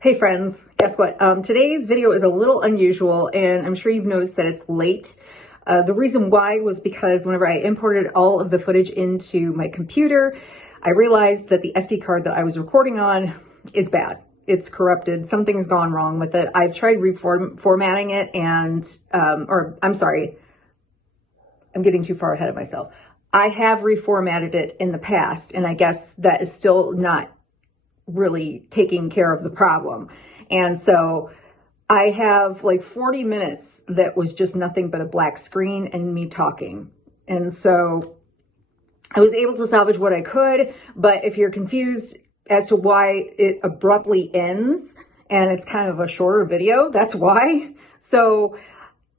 Hey friends, guess what? Today's video is a little unusual and I'm sure you've noticed that it's late. The reason why was because whenever I imported all of the footage into my computer, I realized that the SD card that I was recording on is bad. It's corrupted. Something's gone wrong with it. I've tried reformatting it and, I'm sorry, I'm getting too far ahead of myself. I have reformatted it in the past and I guess that is still not really taking care of the problem. And so I have like 40 minutes that was just nothing but a black screen and me talking. And so I was able to salvage what I could, but if you're confused as to why it abruptly ends and it's kind of a shorter video, that's why. So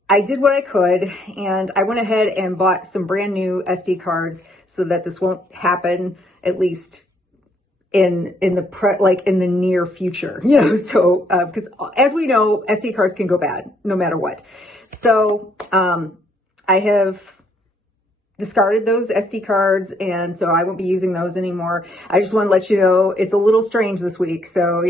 I did what I could and I went ahead and bought some brand new SD cards so that this won't happen, at least in the near future, so because as we know, SD cards can go bad no matter what. So I have discarded those SD cards and so I won't be using those anymore. I just want to let you know it's a little strange this week, so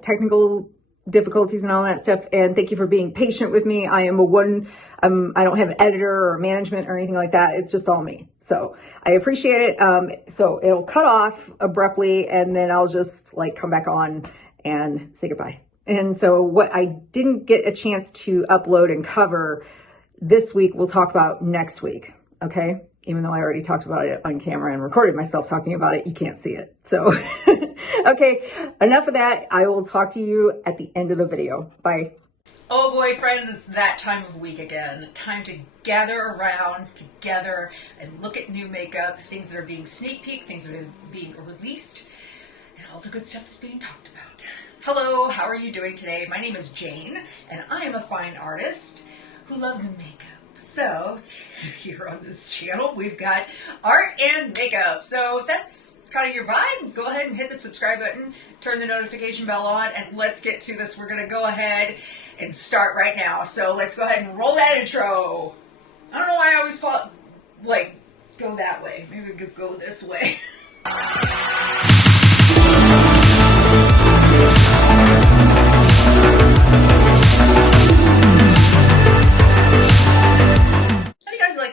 technical difficulties and all that stuff, and thank you for being patient with me. I don't have an editor or management or anything like that. It's just all me. So I appreciate it. So it'll cut off abruptly and then I'll just come back on and say goodbye. And so what I didn't get a chance to upload and cover this week, we'll talk about next week. Okay. Even though I already talked about it on camera and recorded myself talking about it, you can't see it. So, okay, enough of that. I will talk to you at the end of the video. Bye. Oh boy, friends, it's that time of week again. Time to gather around together and look at new makeup, things that are being sneak peeked, things that are being released, and all the good stuff that's being talked about. Hello, how are you doing today? My name is Jane, and I am a fine artist who loves makeup. So, here on this channel, we've got art and makeup. So, if that's kind of your vibe, go ahead and hit the subscribe button, turn the notification bell on, and let's get to this. We're going to go ahead and start right now. So, let's go ahead and roll that intro. I don't know why I always thought, go that way. Maybe we could go this way.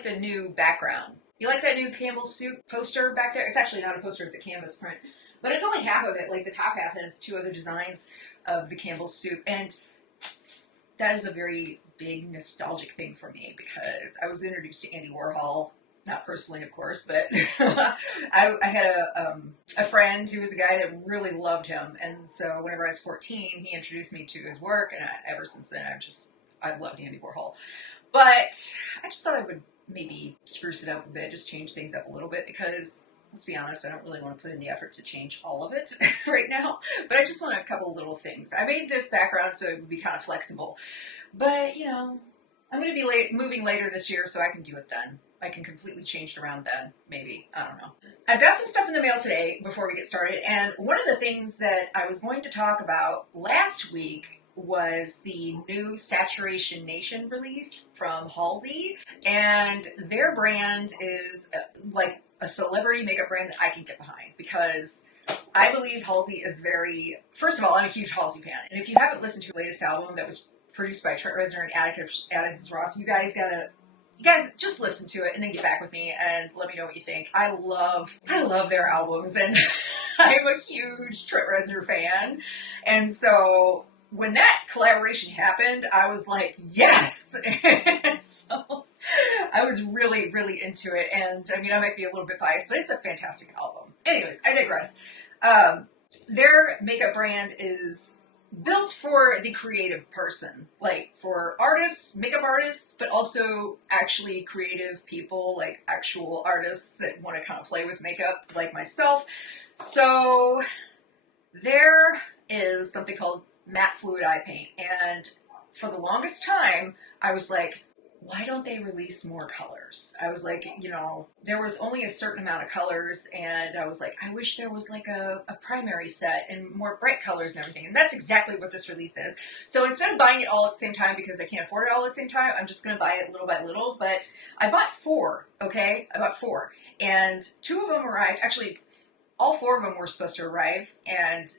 The new background. You like that new Campbell Soup poster back there? It's actually not a poster, it's a canvas print. But it's only half of it. Like the top half has two other designs of the Campbell Soup. And that is a very big nostalgic thing for me because I was introduced to Andy Warhol, not personally, of course, but I had a friend who was a guy that really loved him. And so whenever I was 14, he introduced me to his work. And ever since then, I've loved Andy Warhol. But I just thought I would maybe spruce it up a bit, just change things up a little bit because, let's be honest, I don't really want to put in the effort to change all of it right now, but I just want a couple little things. I made this background so it would be kind of flexible, but I'm going to be moving later this year so I can do it then. I can completely change it around then, maybe. I don't know. I've got some stuff in the mail today before we get started, and one of the things that I was going to talk about last week was the new Saturation Nation release from Halsey, and their brand is like a celebrity makeup brand that I can get behind because I believe Halsey is first of all, I'm a huge Halsey fan, and if you haven't listened to the latest album that was produced by Trent Reznor and Atticus Ross, you guys just listen to it and then get back with me and let me know what you think. I love their albums, and I'm a huge Trent Reznor fan, and so when that collaboration happened, I was like, yes! And so I was really, really into it. And I mean, I might be a little bit biased, but it's a fantastic album. Anyways, I digress. Their makeup brand is built for the creative person, like for artists, makeup artists, but also actually creative people, like actual artists that want to kind of play with makeup, like myself. So there is something called matte fluid eye paint, and for the longest time I was like, why don't they release more colors? I was like, there was only a certain amount of colors, and I was like, I wish there was like a primary set and more bright colors and everything, and that's exactly what this release is. So instead of buying it all at the same time because I can't afford it all at the same time, I'm just gonna buy it little by little. But I bought 4, okay? I bought 4, and 2 of them arrived. Actually, all 4 of them were supposed to arrive, and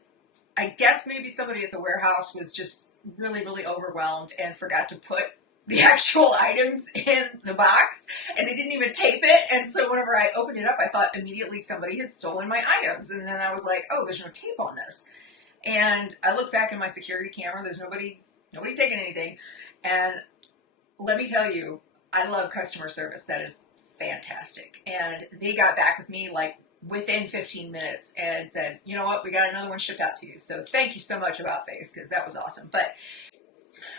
I guess maybe somebody at the warehouse was just really, really overwhelmed and forgot to put the actual items in the box, and they didn't even tape it. And so whenever I opened it up, I thought immediately somebody had stolen my items. And then I was like, oh, there's no tape on this. And I look back in my security camera, there's nobody taking anything. And let me tell you, I love customer service. That is fantastic. And they got back with me like within 15 minutes and said, you know what, we got another one shipped out to you. So thank you so much, About Face, because that was awesome. But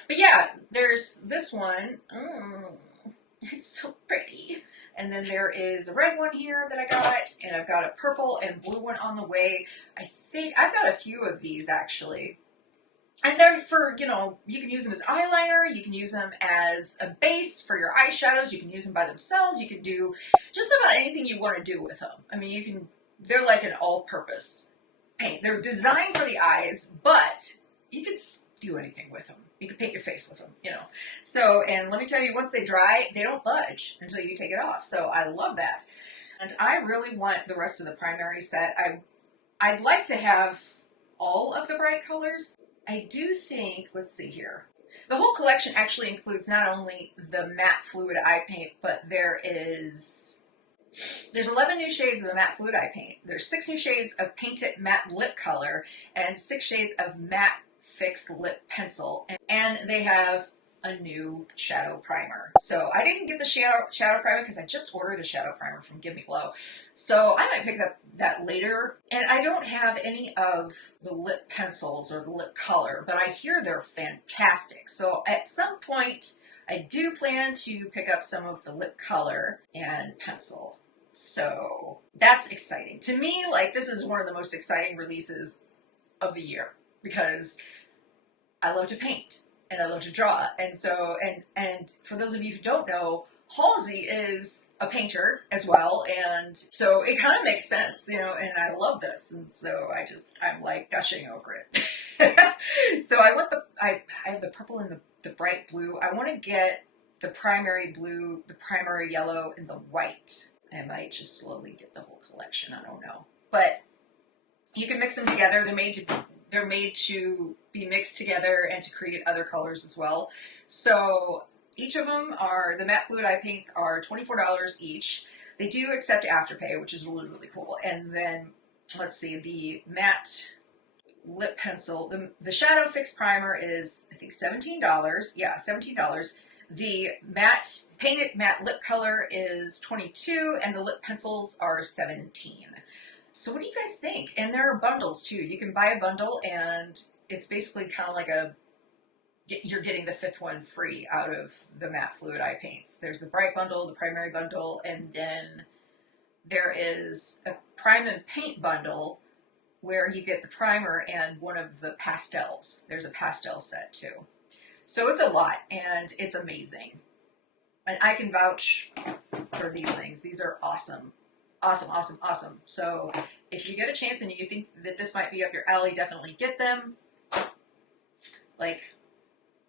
yeah, there's this one. It's so pretty. And then there is a red one here that I got, and I've got a purple and blue one on the way. I think I've got a few of these actually. And they're for, you know, you can use them as eyeliner, you can use them as a base for your eyeshadows, you can use them by themselves, you can do just about anything you want to do with them. I mean, they're like an all-purpose paint. They're designed for the eyes, but you can do anything with them. You can paint your face with them, you know. So, and let me tell you, once they dry, they don't budge until you take it off. So I love that. And I really want the rest of the primary set. I'd like to have all of the bright colors. I do think, let's see here. The whole collection actually includes not only the matte fluid eye paint, but there's 11 new shades of the matte fluid eye paint. There's 6 new shades of painted matte lip color and 6 shades of matte fixed lip pencil. And they have a new shadow primer. So I didn't get the shadow primer because I just ordered a shadow primer from Give Me Glow. So I might pick up that later. And I don't have any of the lip pencils or the lip color, but I hear they're fantastic. So at some point, I do plan to pick up some of the lip color and pencil. So that's exciting. To me, like, this is one of the most exciting releases of the year because I love to paint. And I love to draw. And so, and for those of you who don't know, Halsey is a painter as well. And so it kind of makes sense, you know, and I love this. And so I'm like gushing over it. So I have the purple and the bright blue. I want to get the primary blue, the primary yellow, and the white. I might just slowly get the whole collection. I don't know. But you can mix them together. They're made to be mixed together and to create other colors as well. So each of them the matte fluid eye paints are $24 each. They do accept Afterpay, which is really, really cool. And then, let's see, the matte lip pencil, the shadow fixed primer is, I think, $17. Yeah, $17. The painted matte lip color is $22, and the lip pencils are $17. So what do you guys think? And there are bundles too. You can buy a bundle and it's basically kind of like you're getting the 5th one free out of the matte fluid eye paints. There's the bright bundle, the primary bundle, and then there is a prime and paint bundle where you get the primer and one of the pastels. There's a pastel set too. So it's a lot and it's amazing. And I can vouch for these things. These are awesome. Awesome, awesome, awesome. So if you get a chance and you think that this might be up your alley, definitely get them. Like,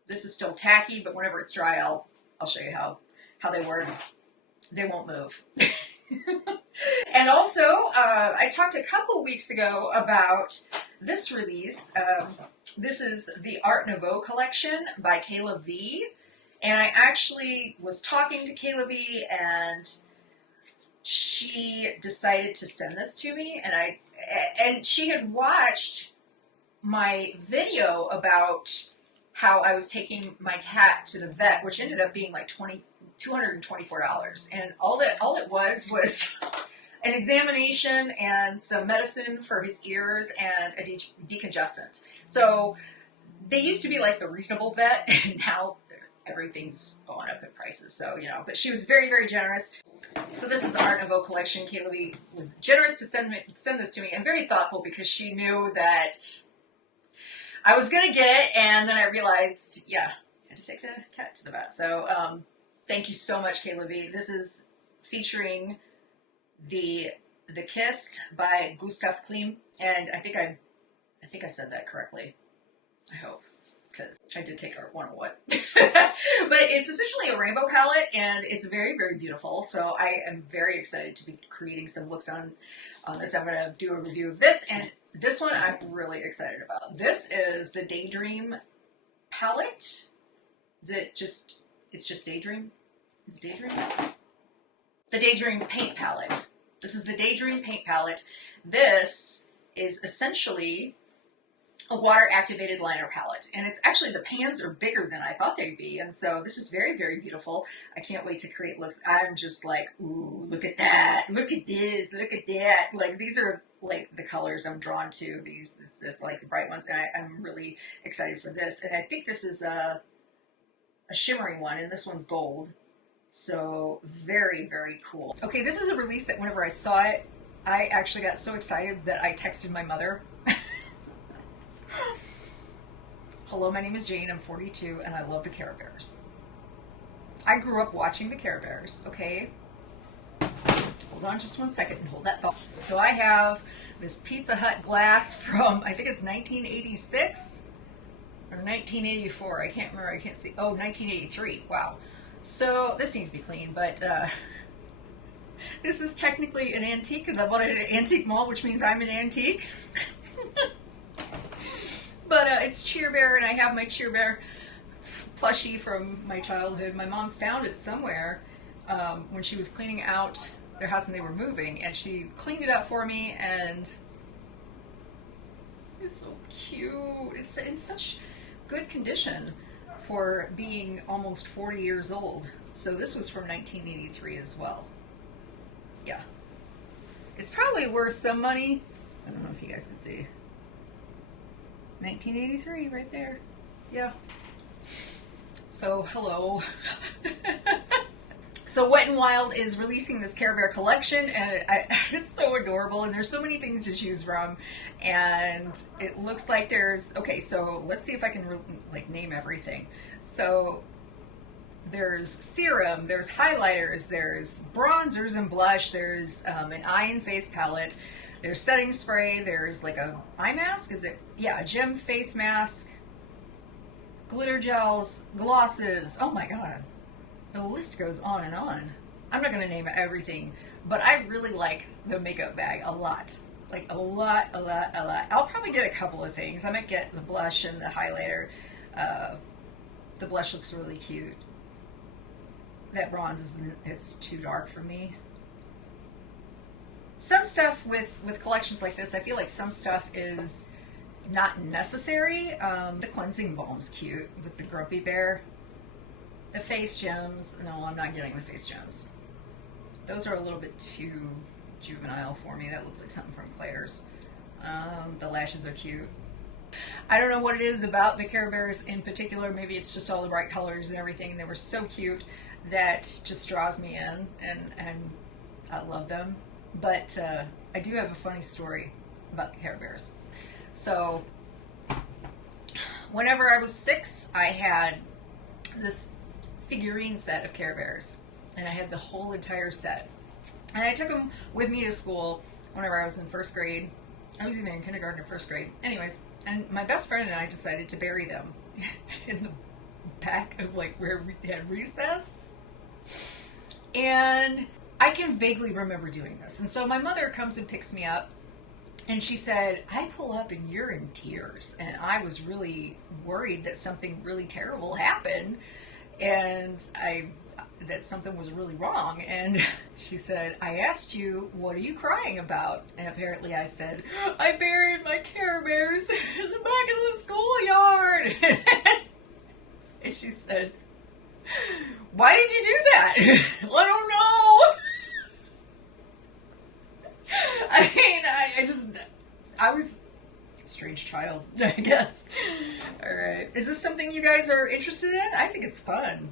this is still tacky, but whenever it's dry, I'll show you how they work. They won't move. And also, I talked a couple weeks ago about this release. This is the Art Nouveau Collection by Kayla V. And I actually was talking to Kayla V, and she decided to send this to me, and she had watched my video about how I was taking my cat to the vet, which ended up being like $224. And all it was an examination and some medicine for his ears and a decongestant. So they used to be like the reasonable vet, and now everything's going up in prices. So, you know, but she was very, very generous. So this is the Art Nouveau Collection. Kayla V was generous to send this to me, and very thoughtful because she knew that I was going to get it, and then I realized, yeah, I had to take the cat to the vet. So thank you so much, Kayla V. This is featuring the Kiss by Gustav Klimt, and I think I said that correctly. I hope, because I did take Art 101. But it's essentially a rainbow palette, and it's very, very beautiful. So I am very excited to be creating some looks on this. I'm going to do a review of this and This one I'm really excited about. This is the Daydream palette. It's just Daydream? Is it Daydream? The Daydream paint palette. This is the Daydream paint palette. This is essentially a water activated liner palette, and it's actually, the pans are bigger than I thought they'd be, and so this is very, very beautiful. I can't wait to create looks. I'm just like, ooh, look at that, look at this, look at that. Like, these are like the colors I'm drawn to. These, it's just like the bright ones, and I'm really excited for this. And I think this is a shimmery one, and this one's gold, so very, very cool. Okay, this is a release that whenever I saw it, I actually got so excited that I texted my mother. Hello, my name is Jane, I'm 42, and I love the Care Bears. I grew up watching the Care Bears, okay? Hold on just one second and hold that thought. So I have this Pizza Hut glass from, I think it's 1986 or 1984. I can't remember, I can't see. Oh, 1983, wow. So this needs to be clean, but this is technically an antique because I bought it at an antique mall, which means I'm an antique. But it's Cheer Bear, and I have my Cheer Bear plushie from my childhood. My mom found it somewhere when she was cleaning out their house and they were moving, and she cleaned it up for me, and it's so cute. It's in such good condition for being almost 40 years old. So this was from 1983 as well. Yeah. It's probably worth some money. I don't know if you guys can see. 1983 right there. Yeah. So hello. So Wet n Wild is releasing this Care Bear collection, and it's so adorable, and there's so many things to choose from, and it looks like there's, okay, so let's see if I can like name everything. So there's serum, there's highlighters, there's bronzers and blush, there's an eye and face palette, there's setting spray, there's like a eye mask, is it? Yeah, a gem face mask, glitter gels, glosses. Oh my god. The list goes on and on. I'm not going to name everything, but I really like the makeup bag a lot. Like a lot. I'll probably get a couple of things. I might get the blush and the highlighter. The blush looks really cute. That bronze it's too dark for me. Some stuff with collections like this, I feel like some stuff is not necessary. The cleansing balm's cute with the Grumpy Bear. The face gems, no, I'm not getting the face gems. Those are a little bit too juvenile for me. That looks like something from Claire's. The lashes are cute. I don't know what it is about the Care Bears in particular. Maybe it's just all the bright colors and everything, and they were so cute that just draws me in, and I love them. But I do have a funny story about the Care Bears. So whenever I was 6, I had this figurine set of Care Bears, and I had the whole entire set, and I took them with me to school whenever I was in 1st grade. I was even in kindergarten or 1st grade. Anyways, and my best friend and I decided to bury them in the back of like where we had recess, and I can vaguely remember doing this. And so my mother comes and picks me up, and she said, I pull up and you're in tears. And I was really worried that something really terrible happened, and that something was really wrong. And she said, I asked you, what are you crying about? And apparently I said, I buried my Care Bears in the back of the schoolyard. And she said, why did you do that? Well, I don't know. I mean, I was a strange child, I guess. All right. Is this something you guys are interested in? I think it's fun.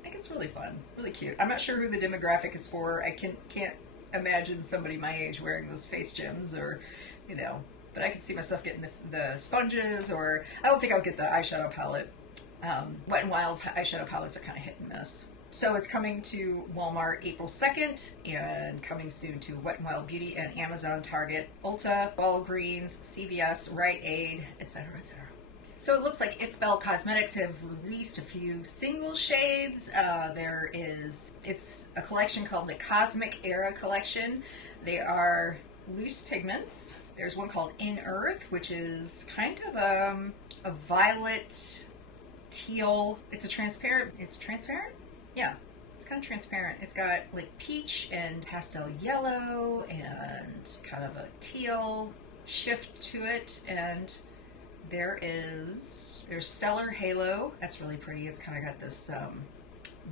I think it's really fun, really cute. I'm not sure who the demographic is for. I can't imagine somebody my age wearing those face gems, or, you know, but I could see myself getting the sponges, or I don't think I'll get the eyeshadow palette. Wet n Wild's eyeshadow palettes are kind of hit and miss. So it's coming to Walmart April 2nd, and coming soon to Wet n Wild Beauty and Amazon, Target, Ulta, Walgreens, CVS, Rite Aid, etc., etc. So it looks like Mel Cosmetics have released a few single shades. It's a collection called the Cosmic Era Collection. They are loose pigments, There's one called In Earth, which is kind of a violet teal. It's transparent. Yeah, it's kind of transparent. It's got like peach and pastel yellow and kind of a teal shift to it. And there's Stellar Halo. That's really pretty. It's kind of got this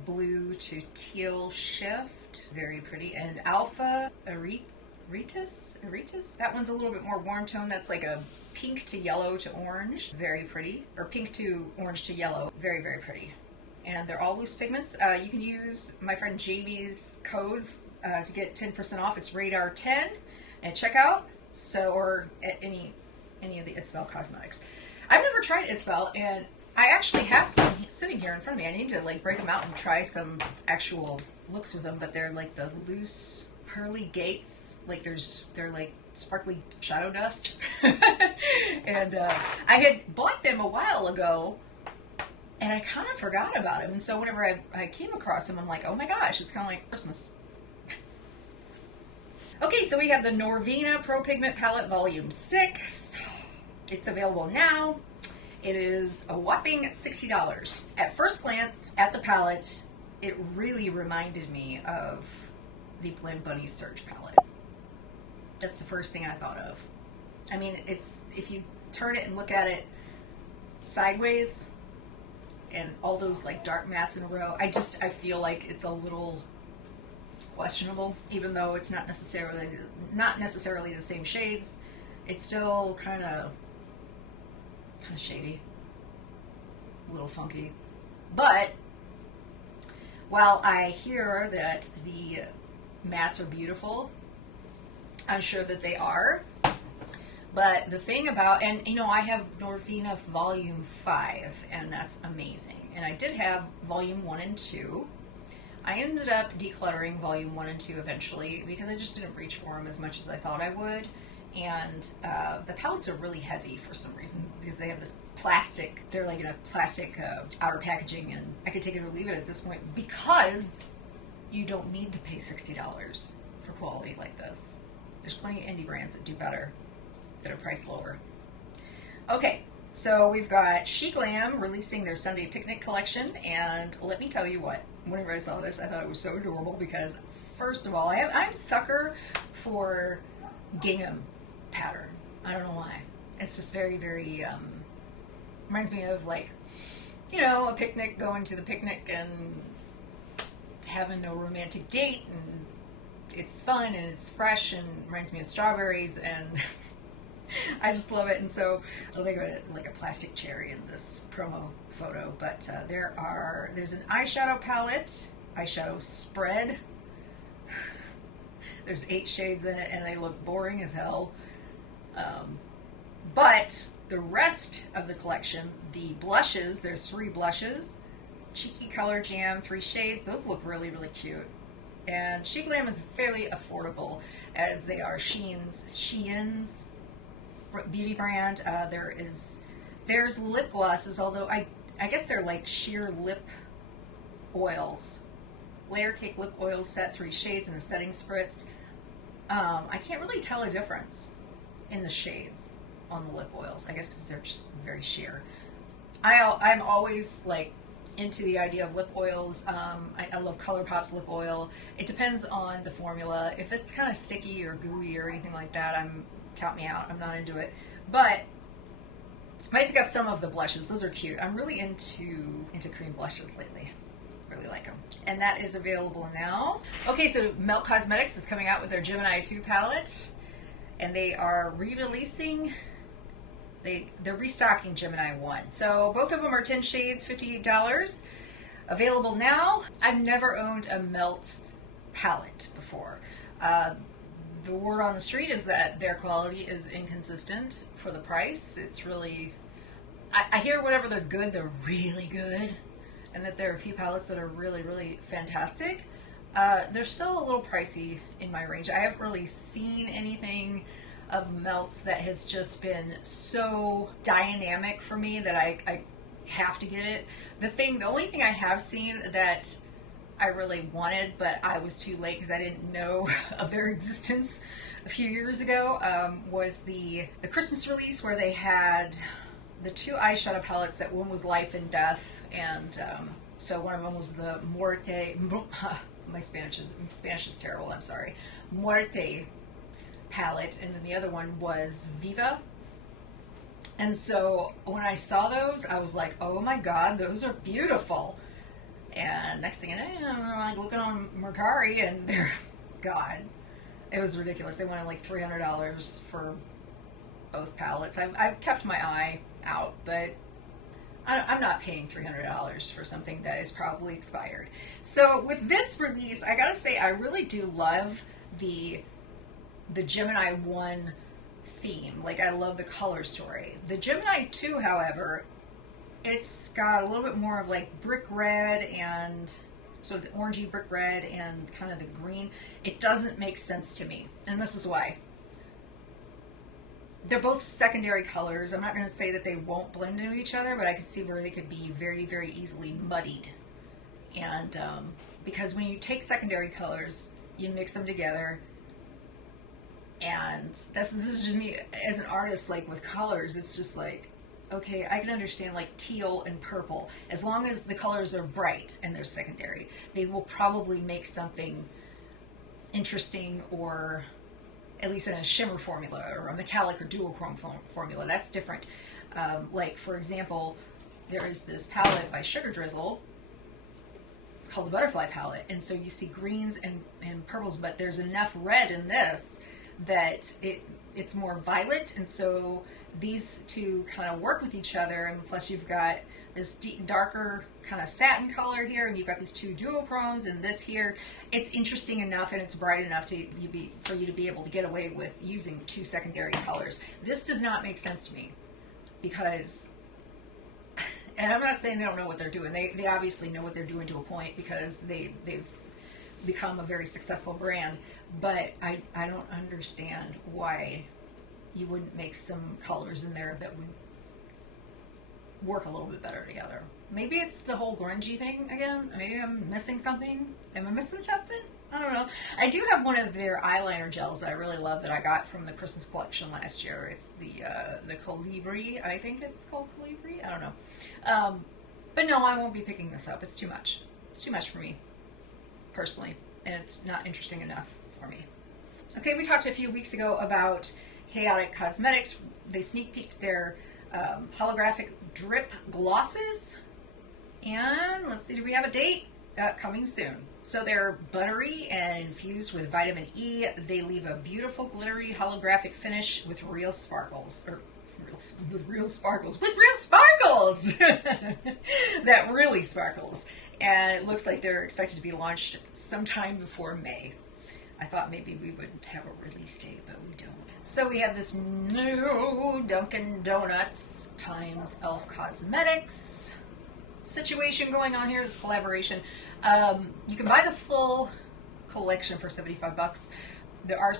blue to teal shift. Very pretty. And Alpha Aritus? That one's a little bit more warm tone. That's like a pink to yellow to orange. Very pretty. Or pink to orange to yellow. Very, very pretty. And they're all loose pigments. You can use my friend Jamie's code to get 10% off. It's Radar 10 at checkout. So, or at any of the Mel Cosmetics. I've never tried Mel, and I actually have some sitting here in front of me. I need to like break them out and try some actual looks with them, but they're like the loose pearly gates. Like they're like sparkly shadow dust. And I had bought them a while ago, and I kind of forgot about them. And so whenever I came across them, I'm like, oh my gosh, it's kind of like Christmas. Okay, so we have the Norvina Pro Pigment Palette Volume 6. It's available now. It is a whopping $60. At first glance at the palette, it really reminded me of the Blend Bunny Surge palette. That's the first thing I thought of. I mean, it's, if you turn it and look at it sideways and all those like dark mattes in a row, I feel like it's a little questionable, even though it's not necessarily the same shades. It's still kind of shady, a little funky. But while I hear that the mattes are beautiful, I'm sure that they are. But the thing about, and you know, I have Norvina Volume 5, and that's amazing. And I did have Volume 1 and 2. I ended up decluttering Volume 1 and 2 eventually because I just didn't reach for them as much as I thought I would. And the palettes are really heavy for some reason because they have this plastic, they're like in a plastic outer packaging, and I could take it or leave it at this point because you don't need to pay $60 for quality like this. There's plenty of indie brands that do better, that are priced lower. Okay, so we've got Glam releasing their Sunday Picnic collection, and let me tell you what, whenever I saw this, I thought it was so adorable because, first of all, I'm a sucker for gingham pattern. I don't know why. It's just very, very, reminds me of like, you know, a picnic, going to the picnic and having no romantic date, and it's fun and it's fresh and reminds me of strawberries, and I just love it. And so I think of it like a plastic cherry in this promo photo. But there's an eyeshadow palette, eyeshadow spread. There's 8 shades in it, and they look boring as hell. But the rest of the collection, the blushes, there's 3 blushes, Cheeky Color Jam, 3 shades. Those look really, really cute. And Glam is fairly affordable, as they are Shein's beauty brand. There's lip glosses, although I guess they're like sheer lip oils. Layer Cake Lip Oil Set, 3 shades, and a setting spritz. I can't really tell a difference in the shades on the lip oils, I guess because they're just very sheer. I'm always like into the idea of lip oils. I love ColourPop's lip oil. It depends on the formula. If it's kind of sticky or gooey or anything like that, count me out. I'm not into it. But I might pick up some of the blushes. Those are cute. I'm really into cream blushes lately. Really like them. And that is available now. Okay, so Mel Cosmetics is coming out with their Gemini 2 palette, and they are re-releasing, they're restocking Gemini 1. So both of them are 10 shades, $58. Available now. I've never owned a Melt palette before. The word on the street is that their quality is inconsistent for the price. It's really, I hear whenever they're good, they're really good, and that there are a few palettes that are really, really fantastic. They're still a little pricey in my range. I haven't really seen anything of Melts that has just been so dynamic for me that I have to get it. The only thing I have seen that I really wanted, but I was too late because I didn't know of their existence, a few years ago was the Christmas release where they had the two eyeshadow palettes. That one was Life and Death, and so one of them was the Muerte. My Spanish is terrible. I'm sorry. Muerte palette, and then the other one was Viva. And so when I saw those, I was like, oh my god, those are beautiful. And next thing you know, I'm like looking on Mercari, and they're, god, it was ridiculous. They wanted like $300 for both palettes. I've kept my eye out, but I'm not paying $300 for something that is probably expired. So with this release, I gotta say, I really do love the Gemini 1 theme. Like, I love the color story. The Gemini 2, however, it's got a little bit more of like brick red, and so the orangey brick red and kind of the green. It doesn't make sense to me, and this is why. They're both secondary colors. I'm not going to say that they won't blend into each other, but I can see where they could be very, very easily muddied. And because when you take secondary colors, you mix them together, and this is just me as an artist. Like with colors, it's just like, okay, I can understand like teal and purple. As long as the colors are bright and they're secondary, they will probably make something interesting, or at least in a shimmer formula or a metallic or duochrome formula. That's different. Like, for example, there is this palette by Sugar Drizzle called the Butterfly palette, and so you see greens and purples, but there's enough red in this that it's more violet, and so these two kind of work with each other. And plus you've got this darker kind of satin color here, and you've got these two duochromes, and this here. It's interesting enough, and it's bright enough for you to be able to get away with using two secondary colors. This does not make sense to me, because, and I'm not saying they don't know what they're doing. They obviously know what they're doing to a point, because they've become a very successful brand. But I don't understand why you wouldn't make some colors in there that would work a little bit better together. Maybe it's the whole grungy thing again. Maybe I'm missing something. Am I missing something? I don't know. I do have one of their eyeliner gels that I really love that I got from the Christmas collection last year. It's the Colibri. I think it's called Colibri. I don't know. But no, I won't be picking this up. It's too much. It's too much for me, personally. And it's not interesting enough for me. Okay, we talked a few weeks ago about Chaotic Cosmetics. They sneak peeked their holographic drip glosses. And let's see, do we have a date? Coming soon. So they're buttery and infused with vitamin E. They leave a beautiful glittery holographic finish with real sparkles. With real sparkles. That really sparkles. And it looks like they're expected to be launched sometime before May. I thought maybe we would have a release date, but we don't. So we have this new Dunkin' Donuts times Elf Cosmetics situation going on here, this collaboration. You can buy the full collection for $75. There are,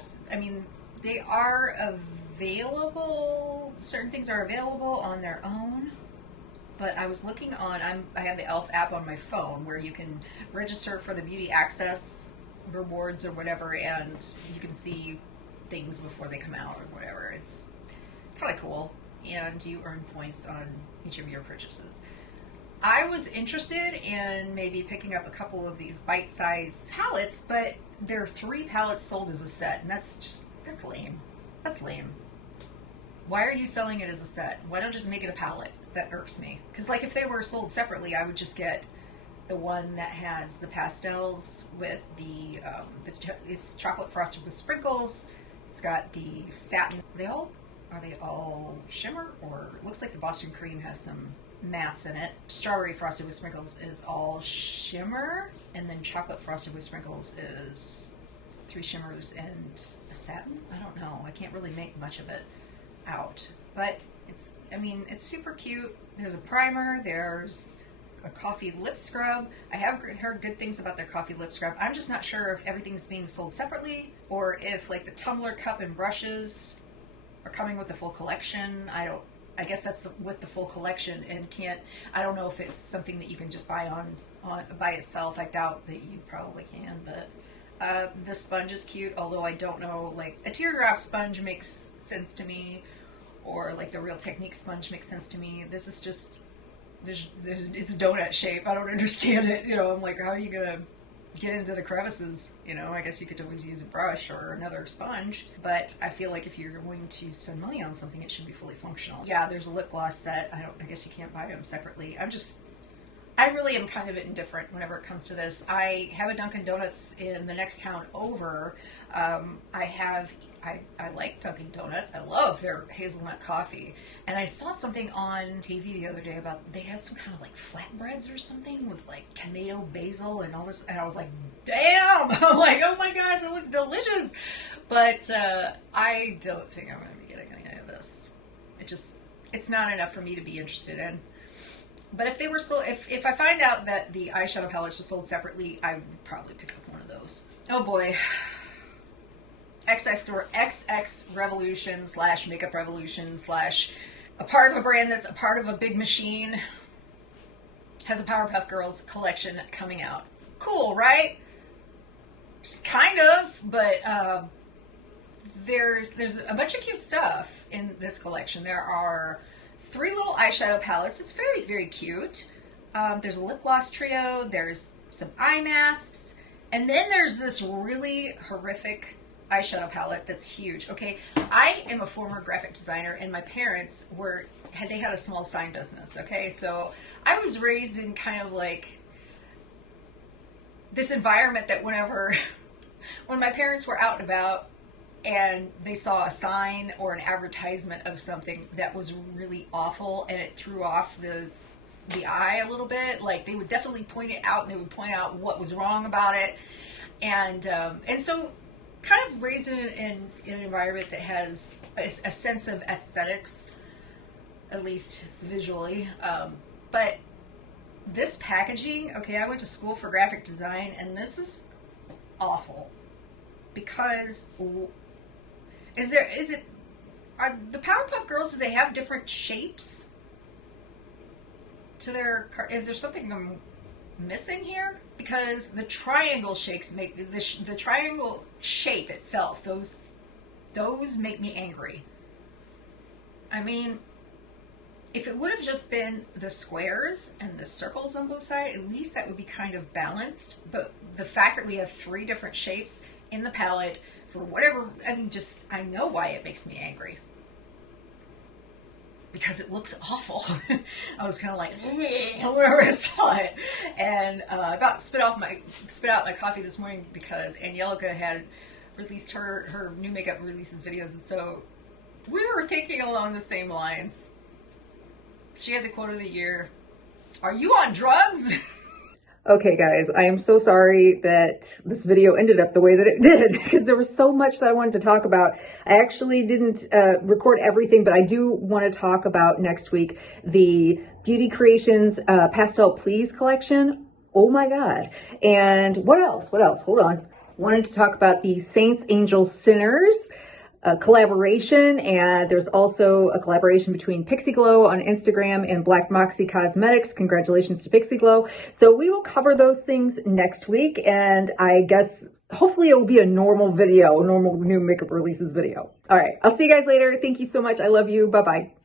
they are available, certain things are available on their own, but I was looking on, I have the Elf app on my phone where you can register for the Beauty Access rewards or whatever, and you can see things before they come out or whatever. It's kind of cool, and you earn points on each of your purchases. I was interested in maybe picking up a couple of these bite-sized palettes, but there are 3 palettes sold as a set, and that's lame. That's lame. Why are you selling it as a set? Why don't you just make it a palette? That irks me. Because like if they were sold separately, I would just get the one that has the pastels with it's chocolate frosted with sprinkles. It's got the satin. Are they all shimmer? Or it looks like the Boston Cream has some mattes in it. Strawberry frosted with sprinkles is all shimmer, and then chocolate frosted with sprinkles is 3 shimmers and a satin. I don't know. I can't really make much of it out, but it's super cute. There's a primer. There's a coffee lip scrub. I have heard good things about their coffee lip scrub. I'm just not sure if everything's being sold separately or if like the tumbler cup and brushes are coming with the full collection. I guess that's with the full collection, and I don't know if it's something that you can just buy on by itself. I doubt that you probably can, but The sponge is cute, although I don't know, like a teardrop sponge makes sense to me, or like the Real Technique sponge makes sense to me. This is just, it's donut shape. I don't understand it. You know, I'm like, how are you gonna get into the crevices? You know, I guess you could always use a brush or another sponge, but I feel like if you're going to spend money on something, it should be fully functional. Yeah, there's a lip gloss set. I guess you can't buy them separately. I really am kind of indifferent whenever it comes to this. I have a Dunkin' Donuts in the next town over. I like Dunkin' Donuts. I love their hazelnut coffee. And I saw something on TV the other day about they had some kind of like flatbreads or something with like tomato, basil, and all this. And I was like, damn! I'm like, oh my gosh, it looks delicious. But I don't think I'm going to be getting any of this. It's not enough for me to be interested in. But if they were still, if I find out that the eyeshadow palettes are sold separately, I would probably pick up one of those. Oh boy. XX Revolution / Makeup Revolution / a part of a brand that's a part of a big machine has a Powerpuff Girls collection coming out. Cool, right? Just kind of, but there's a bunch of cute stuff in this collection. There are 3 little eyeshadow palettes. It's very, very cute. There's a lip gloss trio. There's some eye masks. And then there's this really horrific eyeshadow palette that's huge. Okay, I am a former graphic designer, and my parents had a small sign business. Okay, so I was raised in kind of like this environment that when my parents were out and about and they saw a sign or an advertisement of something that was really awful and it threw off the eye a little bit, like they would definitely point it out and they would point out what was wrong about it. And so kind of raised in an environment that has a sense of aesthetics, at least visually. But this packaging, okay, I went to school for graphic design, and this is awful. Because are the Powerpuff Girls, do they have different shapes to their, is there something I'm missing here? Because the triangle shapes make, the triangle shape itself, those make me angry. I mean, if it would have just been the squares and the circles on both sides, at least that would be kind of balanced. But the fact that we have 3 different shapes in the palette, for whatever, I mean, I know why it makes me angry. Because it looks awful. I was kind of like, whenever I saw it. And I about spit out my coffee this morning because Angelica had released her new makeup releases videos. And so we were thinking along the same lines. She had the quote of the year, "Are you on drugs?" Okay, guys, I am so sorry that this video ended up the way that it did because there was so much that I wanted to talk about. I actually didn't record everything, but I do want to talk about next week the Beauty Creations Pastel Please collection. Oh my God. And what else? Hold on. Wanted to talk about the Saints, Angels, Sinners collaboration, and there's also a collaboration between Pixie Glow on Instagram and Black Moxie Cosmetics. Congratulations to Pixie Glow. So we will cover those things next week, and I guess hopefully it will be a normal video, a normal new makeup releases video. All right, I'll see you guys later. Thank you so much. I love you. Bye-bye.